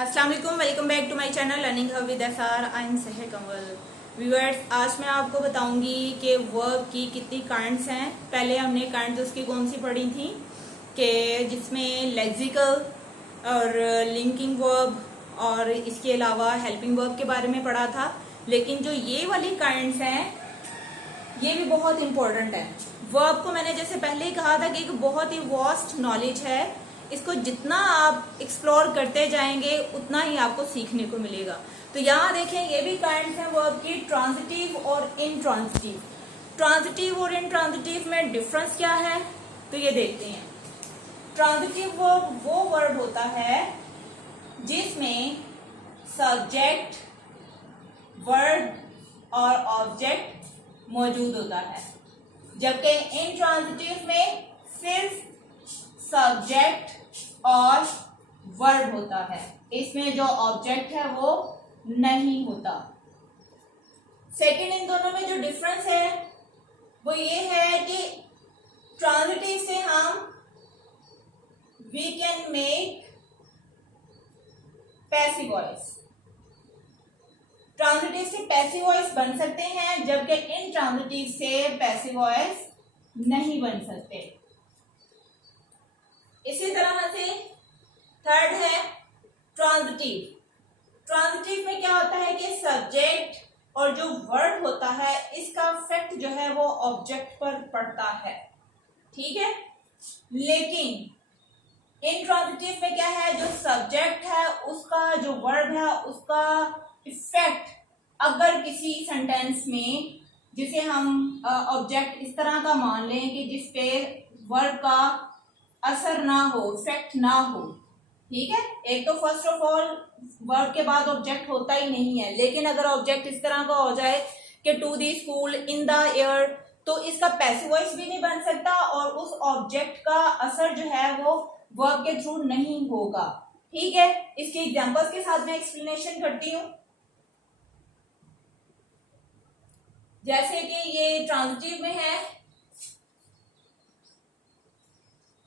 अस्सलाम वालेकुम, welcome back to my channel learning hub with SR. I am Sahar Kanwal. Viewers, आज मैं आपको बताऊंगी कि वर्ब की कितनी काइंड्स हैं। पहले हमने काइंड्स उसकी कौन सी पढ़ी थी कि जिसमें लेक्सिकल और लिंकिंग वर्ब और इसके अलावा हेल्पिंग वर्ब के बारे में पढ़ा था। लेकिन जो ये वाली काइंड्स हैं ये भी बहुत इंपॉर्टेंट है। वर्ब को मैंने जैसे पहले ही कहा था कि एक बहुत ही वास्ट नॉलेज है। इसको जितना आप एक्सप्लोर करते जाएंगे उतना ही आपको सीखने को मिलेगा। तो यहाँ देखें, ये भी काइंड्स हैं वर्ब की, ट्रांजिटिव और इनट्रांजिटिव। ट्रांजिटिव और इनट्रांजिटिव में डिफरेंस क्या है तो ये देखते हैं। ट्रांजिटिव वर्ब वो वर्ब होता है जिसमें सब्जेक्ट, वर्ब और ऑब्जेक्ट मौजूद होता है, जबकि इनट्रांजिटिव में सिर्फ सब्जेक्ट और वर्ब होता है। इसमें जो ऑब्जेक्ट है वो नहीं होता। सेकंड, इन दोनों में जो डिफरेंस है वो ये है कि ट्रांजिटिव से हम we can make passive voice, transitive से पैसिव वॉइस बन सकते हैं, जबकि इनट्रांजिटिव से पैसिव वॉइस नहीं बन सकते। इसी तरह से थर्ड है ट्रांजिटिव। ट्रांजिटिव में क्या होता है कि सब्जेक्ट और जो वर्ब होता है इसका इफेक्ट जो है वो ऑब्जेक्ट पर पड़ता है, ठीक है। लेकिन इनट्रांजिटिव में क्या है, जो सब्जेक्ट है उसका, जो वर्ब है उसका इफेक्ट अगर किसी सेंटेंस में, जिसे हम ऑब्जेक्ट इस तरह का मान लें कि जिसपे वर्ब का असर ना हो, इफेक्ट ना हो, ठीक है। एक तो फर्स्ट ऑफ ऑल वर्ब के बाद ऑब्जेक्ट होता ही नहीं है, लेकिन अगर ऑब्जेक्ट इस तरह का हो जाए कि to the school, in the air, तो इसका पैसिव वॉइस भी नहीं बन सकता और उस ऑब्जेक्ट का असर जो है वो वर्ब के थ्रू नहीं होगा, ठीक है। इसके एग्जांपल्स के साथ मैं एक्सप्लेनेशन करती हूँ। जैसे कि ये ट्रांजिटिव में है,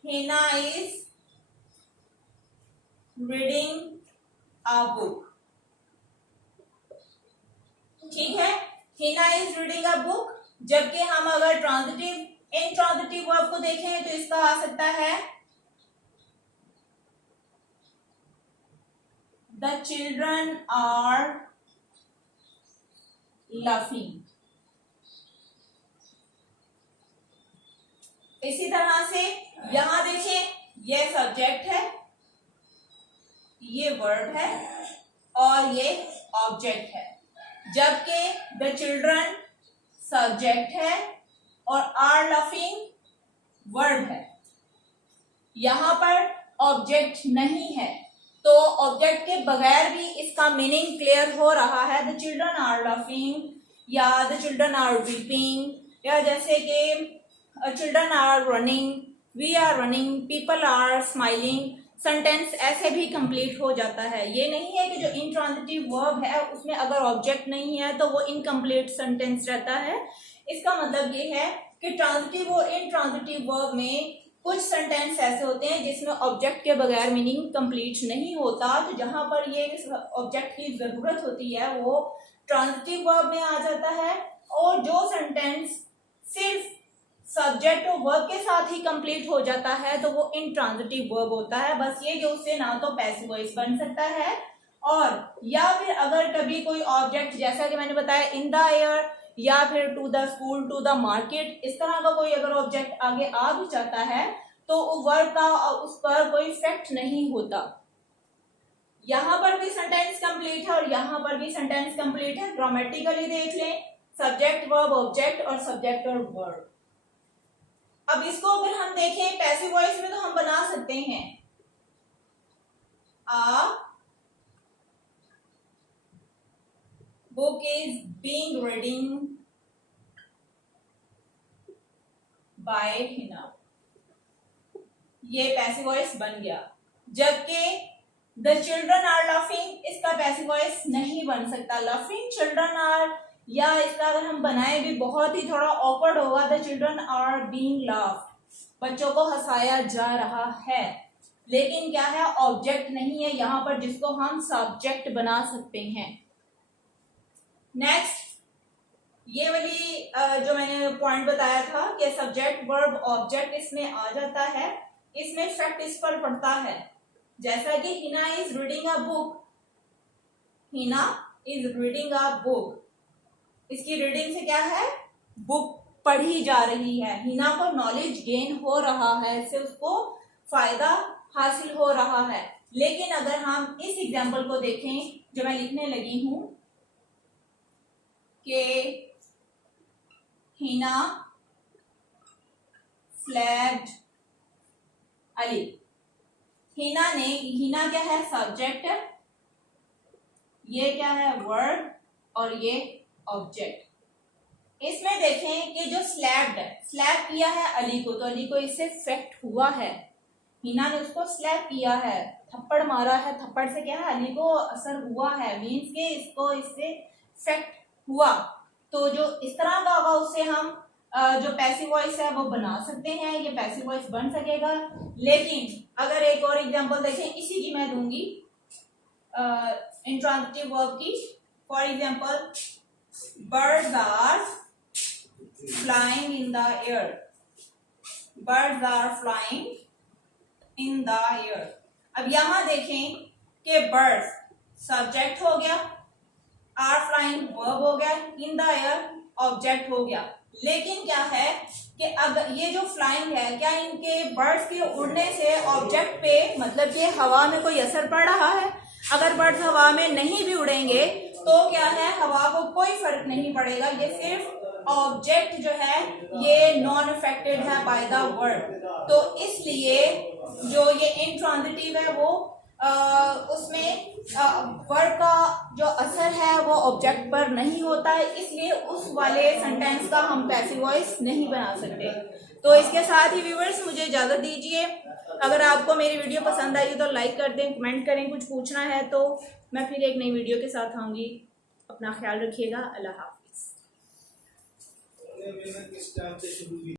Hina is reading a book, ठीक है। Hina is reading a book. जबकि हम अगर ट्रांजिटिव इनट्रांजिटिव वर्ब को देखें तो इसका आ सकता है द चिल्ड्रन आर लाफिंग। इसी तरह से यहां देखिए, ये सब्जेक्ट है, ये वर्ब है और ये ऑब्जेक्ट है, जबकि द चिल्ड्रन सब्जेक्ट है और आर लाफिंग वर्ब है। यहां पर ऑब्जेक्ट नहीं है, तो ऑब्जेक्ट के बगैर भी इसका मीनिंग क्लियर हो रहा है। द चिल्ड्रन आर लाफिंग या द चिल्ड्रन आर वीपिंग, या जैसे कि children are running, we are running, people are smiling. Sentence ऐसे भी कंप्लीट हो जाता है। ये नहीं है कि जो इनट्रांजिटिव वर्ब है उसमें अगर ऑब्जेक्ट नहीं है तो वो इनकम्प्लीट सेंटेंस रहता है। इसका मतलब ये है कि ट्रांजिटिव और इनट्रांजिटिव वर्ब में कुछ सेंटेंस ऐसे होते हैं जिसमें ऑब्जेक्ट के बगैर मीनिंग कंप्लीट नहीं होता, तो जहां पर ये ऑब्जेक्ट की जरूरत होती है वो ट्रांजिटिव वर्ब में आ जाता है। और जो सेंटेंस सिर्फ सब्जेक्ट और वर्ब के साथ ही कंप्लीट हो जाता है तो वो इनट्रांजिटिव वर्ब होता है। बस ये कि उससे ना तो पैसिव वॉइस बन सकता है, और या फिर अगर कभी कोई ऑब्जेक्ट, जैसा कि मैंने बताया इन द एयर या फिर to the school, to the market, इस तरह का कोई अगर ऑब्जेक्ट आगे आ भी जाता है तो वर्ब का उस पर कोई इफेक्ट नहीं होता। यहां पर भी सेंटेंस कंप्लीट है और यहां पर भी सेंटेंस कंप्लीट है। ग्रामेटिकली देख लें, सब्जेक्ट, वर्ब, ऑब्जेक्ट और सब्जेक्ट और वर्ब। अब इसको अगर हम देखें पैसिव वॉइस में तो हम बना सकते हैं a book is being reading by Hina, ये पैसिव वॉइस बन गया। जबकि द चिल्ड्रन आर लाफिंग, इसका पैसिव वॉइस नहीं बन सकता। लाफिंग चिल्ड्रन आर, या इसका अगर हम बनाए भी बहुत ही थोड़ा ऑकवर्ड होगा, the children are being laughed, बच्चों को हंसाया जा रहा है। लेकिन क्या है, ऑब्जेक्ट नहीं है यहाँ पर जिसको हम सब्जेक्ट बना सकते हैं। नेक्स्ट, ये वाली जो मैंने पॉइंट बताया था कि सब्जेक्ट वर्ब ऑब्जेक्ट इसमें आ जाता है, इसमें इफेक्ट इस पर पड़ता है। जैसा कि Hina is reading a book, Hina is reading a book, इसकी रीडिंग से क्या है, बुक पढ़ी जा रही है, हिना को नॉलेज गेन हो रहा है, इससे उसको फायदा हासिल हो रहा है। लेकिन अगर हम इस एग्जाम्पल को देखें जो मैं लिखने लगी हूं कि हिना स्लैप्ड अली, हिना क्या है, सब्जेक्ट, ये क्या है, वर्ब, और ये ऑब्जेक्ट। इसमें देखें कि जो स्लैप्ड है, स्लैप किया है अली को, तो अली को इससे इफेक्ट हुआ है, हिना ने उसको स्लैप किया है, थप्पड़ मारा है, थप्पड़ से क्या है, अली को असर हुआ है, मीन्स के इसको इससे इफेक्ट हुआ। तो जो इस तरह का होगा उससे हम जो पैसिव वॉइस है वो बना सकते हैं, ये पैसिव वॉइस बन सकेगा। लेकिन अगर एक और एग्जांपल देखें, इसी की मैं दूंगी इंट्रांजिटिव वर्ब की। For example, birds are flying in the air, birds are flying in the air. अब यहां देखें कि बर्ड्स सब्जेक्ट हो गया, आर फ्लाइंग वर्ब हो गया, इन द एयर ऑब्जेक्ट हो गया। लेकिन क्या है कि अगर ये जो फ्लाइंग है, क्या इनके बर्ड्स के उड़ने से ऑब्जेक्ट पे, मतलब कि हवा में कोई असर पड़ रहा है? अगर बर्ड्स हवा में नहीं भी उड़ेंगे तो क्या है, हवा को कोई फर्क नहीं पड़ेगा, ये सिर्फ ऑब्जेक्ट जो है ये नॉन अफेक्टेड है बाय द वर्ड। तो इसलिए जो ये इंट्रांजिटिव है वो उसमें वर्ड का जो असर है वो ऑब्जेक्ट पर नहीं होता है, इसलिए उस वाले सेंटेंस का हम पैसिव वॉइस नहीं बना सकते। तो इसके साथ ही व्यूअर्स मुझे इजाजत दीजिए। अगर आपको मेरी वीडियो पसंद आई तो लाइक कर दें, कमेंट करें, कुछ पूछना है तो मैं फिर एक नई वीडियो के साथ आऊंगी। अपना ख्याल रखिएगा। अल्लाह हाफिज।